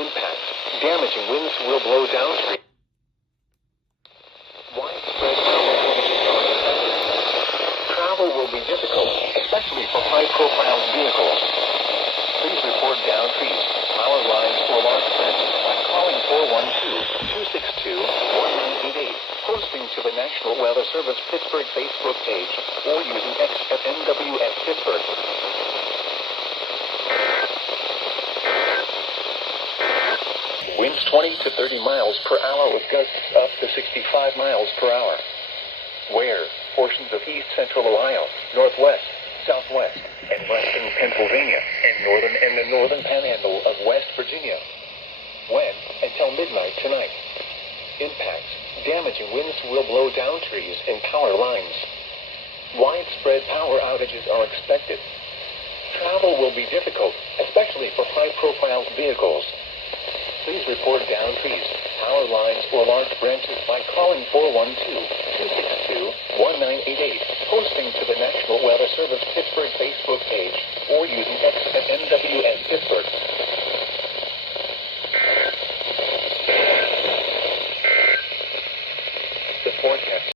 Impacts. Damaging winds will blow down trees. Widespread power outages are expected. Travel will be difficult, especially for high-profile vehicles. Please report down trees, power lines, or large branches by calling 412-262-1988, posting to the National Weather Service Pittsburgh Facebook page, or using X at NWS Pittsburgh. Winds 20 to 30 miles per hour with gusts up to 65 miles per hour. Where? Portions of east central Ohio, northwest, southwest, and western Pennsylvania, and the northern panhandle of West Virginia. When? Until midnight tonight. Impacts. Damaging winds will blow down trees and power lines. Widespread power outages are expected. Travel will be difficult, especially for high-profile vehicles. Please report down trees, power lines, or large branches by calling 412-262-1988, posting to the National Weather Service Pittsburgh Facebook page, or